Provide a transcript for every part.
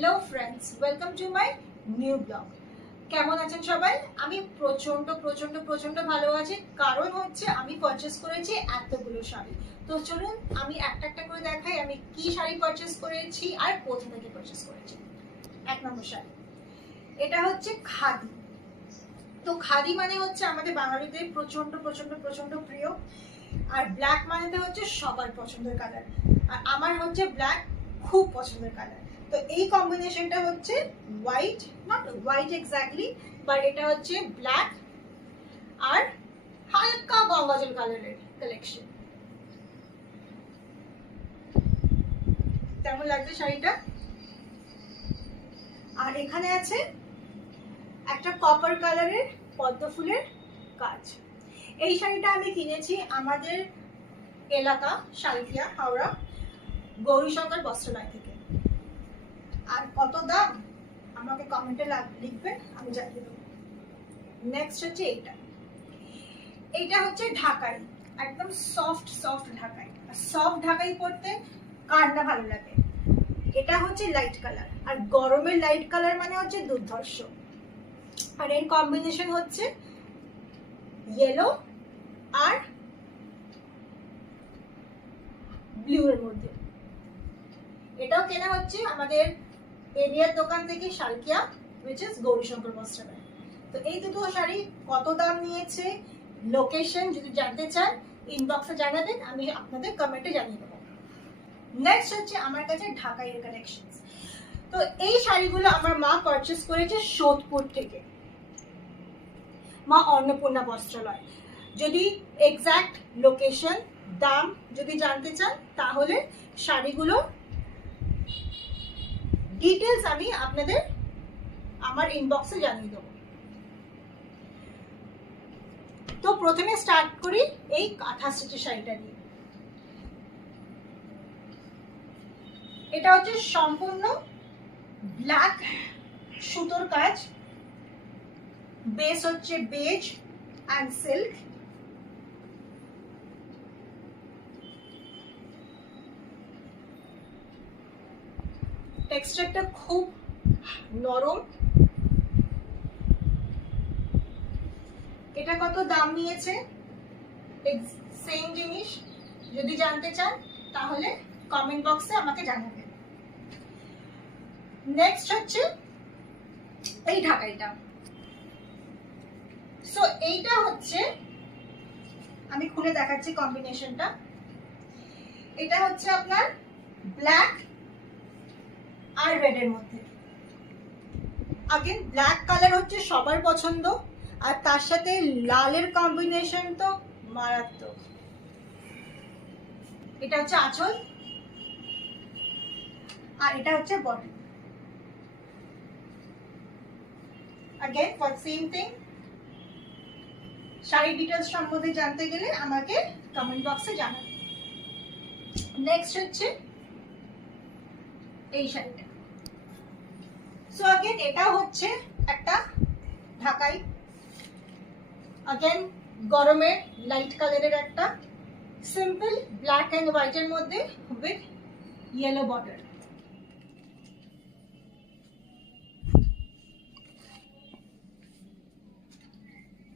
Hello friends, welcome to my new blog. কেমন আছেন সবাই? আমি প্রচন্ড প্রচন্ড প্রচন্ড ভালো আছি, কারণ হচ্ছে আমি পারচেস করেছি এতগুলো শাড়ি। তো চলুন আমি একটা একটা করে দেখাই আমি কি শাড়ি পারচেস করেছি আর কোথা থেকে পারচেস করেছি। 1 নম্বর শাড়ি, এটা হচ্ছে খাদি। তো খাদি মানে হচ্ছে আমাদের বাঙালিদের প্রচন্ড প্রচন্ড প্রচন্ড প্রিয়, আর ব্ল্যাক মানে তো হচ্ছে সবার পছন্দের কালার, আর আমার হচ্ছে ব্ল্যাক খুব পছন্দের কালার। তো এই কম্বিনেশনটা হচ্ছে white, not white exactly, but এটা হচ্ছে ব্ল্যাক আর হালকা গঙ্গাজল কালারের কালেকশন। কেমন লাগছে শাড়িটা? আর এখানে আছে একটা কপার কালারের পদ্ম ফুলের কাজ। এই শাড়িটা আমি কিনেছি আমাদের এলাকা সালকিয়া, হাওড়া, গৌরীশঙ্কর বস্ত্রালয় থেকে। আর কত দাম আমাকে কমেন্টে লিখবেন, আমি জানিয়ে দেবো। নেক্সট হচ্ছে এইটা হচ্ছে ঢাকাই, একদম সফট সফট ঢাকাই। আর সফট ঢাকাই পরতে কার না ভালো লাগে। এটা হচ্ছে লাইট কালার, আর গরমের লাইট কালার মানে হচ্ছে দুর্ধর্ষ। আর এর কম্বিনেশন হচ্ছে ইয়েলো আর ব্লু এর মধ্যে। এটাও কেনা হচ্ছে আমাদের এরিয়ার দোকান থেকে, সালকিয়া, which is গৌরীশঙ্কর বস্ত্রালয়। তো এই দুটো শাড়ি কত দাম নিয়েছে, লোকেশন যদি জানতে চান ইনবক্সে জানাবেন, আমি আপনাদের কমেন্টে জানিয়ে দেবো। নেক্সট হচ্ছে আমার কাছে ঢাকাইয়ের কালেকশন। তো এই শাড়িগুলো আমার মা পারচেস করেছে সোদপুর থেকে, মা অন্নপূর্ণা বস্ত্রালয়। যদি এক্সাক্ট লোকেশন, দাম যদি জানতে চান তাহলে শাড়িগুলো ডিটেলস আমি আপনাদের আমার ইনবক্সে জানিয়ে দেবো। তো প্রথমে স্টার্ট করি এই কাঁথা স্টিচের শাড়িটা দিয়ে। এটা হচ্ছে সম্পূর্ণ ব্ল্যাক সুতোর কাজ, বেস হচ্ছে বেজ অ্যান্ড সিল্ক। টেক্সচারটা খুব নরম। এটা কত দাম নিয়েছে সেম জিনিস যদি জানতে চান তাহলে কমেন্ট বক্সে আমাকে জানাবেন। নেক্সট হচ্ছে এই ঢাকাইটা। সো এইটা হচ্ছে, আমি খুলে দেখাচ্ছি কম্বিনেশনটা। এটা হচ্ছে আপনার ব্ল্যাক আর রেড এর মধ্যে। আগেন ব্ল্যাক কালার হচ্ছে সবার পছন্দ, আর তার সাথে লালের কম্বিনেশন তো মারাত্মক। এটা হচ্ছে আঁচল, আর এটা হচ্ছে body. Again for same thing, sari details সম্বন্ধে জানতে গেলে আমাকে কমেন্ট বক্সে জানাবেন। নেক্সট হচ্ছে এই শাড়িটা। সো আগেন এটা হচ্ছে একটা ঢাকাই, আগেন গরমের লাইট কালারের একটা সিম্পল ব্ল্যাক এন্ড হোয়াইটের মধ্যে উইথ ইয়েলো বর্ডার।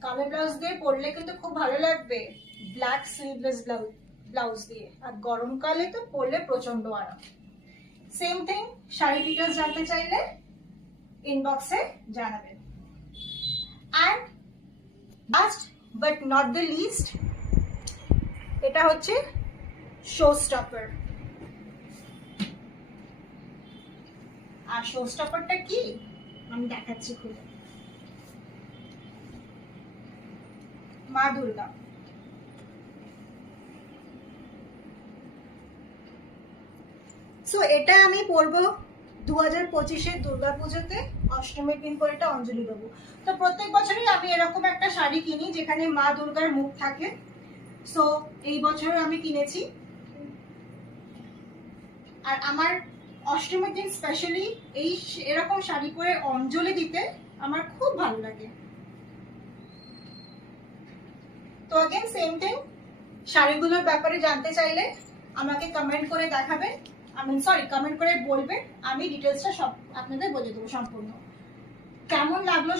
কালো ব্লাউজ দিয়ে পরলে কিন্তু খুব ভালো লাগবে, ব্ল্যাক স্লিভলেস ব্লাউজ দিয়ে, আর গরমকালে তো পরলে প্রচন্ড আরাম। সেম থিং, শাড়ি ডিটেলস জানতে চাইলে ইনবক্সে জানাবেন। And last but not the least, এটা হচ্ছে শো স্টপার। আর শো স্টপারটা কি আমি দেখাচ্ছি খুলে। মা দুর্গা। সো এটা আমি পরবো 2025-এর দুর্গাপুজোতে, অষ্টমীর দিন পর এটা অঞ্জলি দেবো। তো প্রত্যেক বছরই আমি এরকম একটা শাড়ি কিনি যেখানে মা দুর্গার মুখ থাকে। সো এই বছর আমি কিনেছি, আর আমার অষ্টমীর দিন স্পেশালি এরকম শাড়ি পরে অঞ্জলি দিতে আমার খুব ভালো লাগে। তো अगेन সেম থিং, শাড়িগুলোর ব্যাপারে জানতে চাইলে আমাকে কমেন্ট করে দেখাবেন, আমি সরি কমেন্ট করে বলবেন, আমি ডিটেলসটা সব আপনাদের বলে দেবো সম্পূর্ণ। কেমন লাগলো